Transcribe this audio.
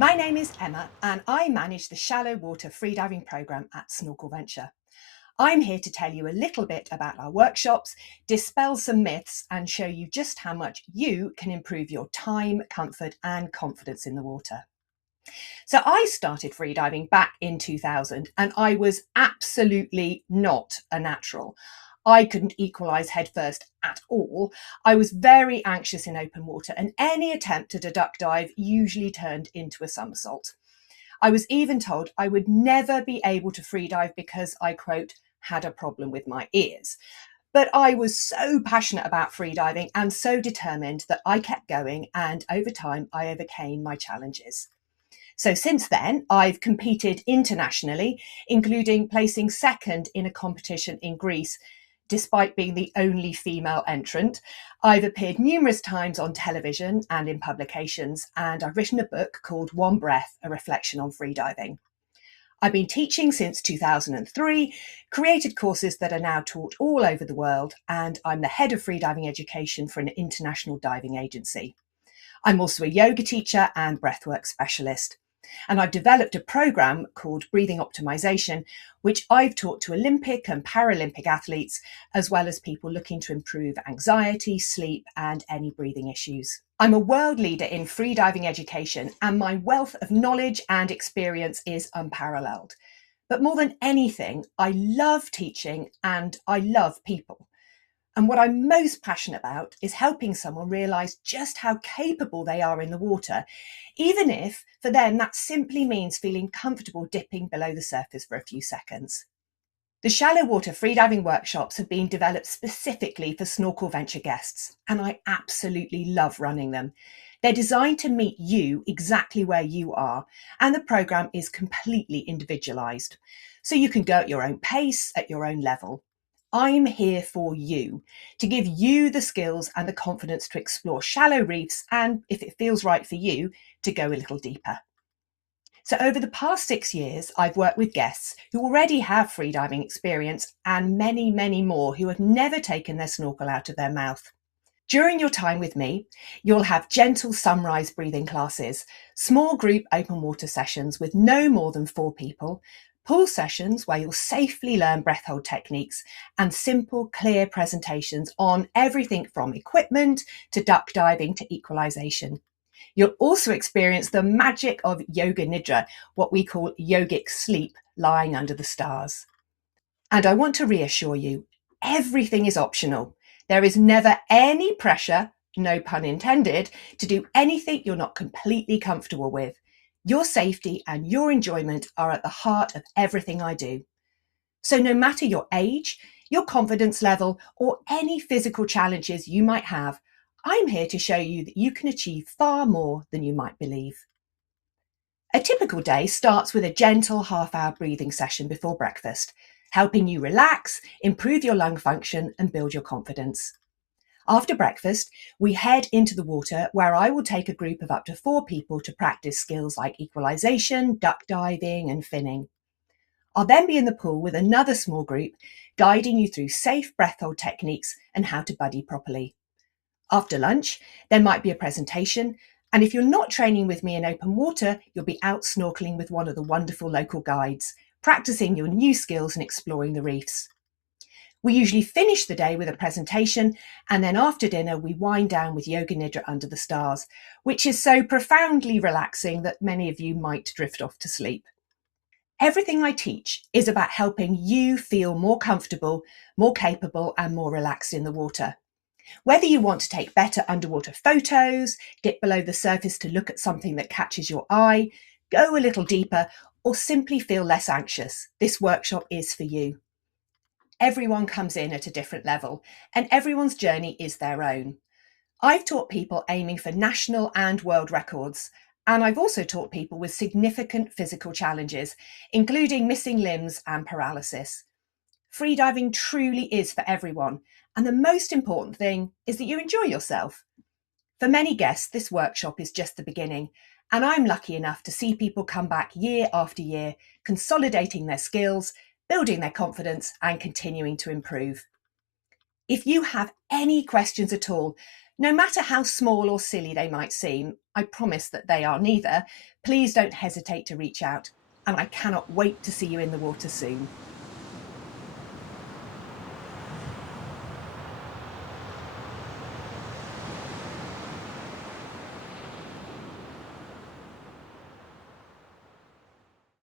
My name is Emma and I manage the shallow water freediving programme at Snorkel Venture. I'm here to tell you a little bit about our workshops, dispel some myths and show you just how much you can improve your time, comfort and confidence in the water. So I started freediving back in 2000 and I was absolutely not a natural. I couldn't equalise headfirst at all. I was very anxious in open water and any attempt at a duck dive usually turned into a somersault. I was even told I would never be able to freedive because I, quote, had a problem with my ears. But I was so passionate about freediving and so determined that I kept going, and over time I overcame my challenges. So since then, I've competed internationally, including placing second in a competition in Greece, despite being the only female entrant. I've appeared numerous times on television and in publications, and I've written a book called One Breath, A Reflection on Freediving. I've been teaching since 2003, created courses that are now taught all over the world, and I'm the head of freediving education for an international diving agency. I'm also a yoga teacher and breathwork specialist. And I've developed a program called Breathing Optimization, which I've taught to Olympic and Paralympic athletes, as well as people looking to improve anxiety, sleep, and any breathing issues. I'm a world leader in freediving education, and my wealth of knowledge and experience is unparalleled. But more than anything, I love teaching and I love people. And what I'm most passionate about is helping someone realise just how capable they are in the water, even if for them that simply means feeling comfortable dipping below the surface for a few seconds. The shallow water freediving workshops have been developed specifically for Snorkel Venture guests, and I absolutely love running them. They're designed to meet you exactly where you are, and the programme is completely individualised. So you can go at your own pace, at your own level. I'm here for you, to give you the skills and the confidence to explore shallow reefs and, if it feels right for you, to go a little deeper. So over the past 6 years, I've worked with guests who already have freediving experience and many, many more who have never taken their snorkel out of their mouth. During your time with me, you'll have gentle sunrise breathing classes, small group open water sessions with no more than 4 people, pool sessions where you'll safely learn breath hold techniques, and simple, clear presentations on everything from equipment to duck diving to equalization. You'll also experience the magic of Yoga Nidra, what we call yogic sleep, lying under the stars. And I want to reassure you, everything is optional. There is never any pressure, no pun intended, to do anything you're not completely comfortable with. Your safety and your enjoyment are at the heart of everything I do. So no matter your age, your confidence level, or any physical challenges you might have, I'm here to show you that you can achieve far more than you might believe. A typical day starts with a gentle half-hour breathing session before breakfast, helping you relax, improve your lung function, and build your confidence. After breakfast, we head into the water where I will take a group of up to 4 people to practice skills like equalization, duck diving, and finning. I'll then be in the pool with another small group, guiding you through safe breath hold techniques and how to buddy properly. After lunch, there might be a presentation, and if you're not training with me in open water, you'll be out snorkeling with one of the wonderful local guides, practicing your new skills and exploring the reefs. We usually finish the day with a presentation, and then after dinner we wind down with Yoga Nidra under the stars, which is so profoundly relaxing that many of you might drift off to sleep. Everything I teach is about helping you feel more comfortable, more capable, and more relaxed in the water. Whether you want to take better underwater photos, dip below the surface to look at something that catches your eye, go a little deeper, or simply feel less anxious, this workshop is for you. Everyone comes in at a different level, and everyone's journey is their own. I've taught people aiming for national and world records, and I've also taught people with significant physical challenges, including missing limbs and paralysis. Freediving truly is for everyone, and the most important thing is that you enjoy yourself. For many guests, this workshop is just the beginning, and I'm lucky enough to see people come back year after year, consolidating their skills, building their confidence, and continuing to improve. If you have any questions at all, No matter how small or silly they might seem, I promise that they are neither. Please don't hesitate to reach out, and I cannot wait to see you in the water soon.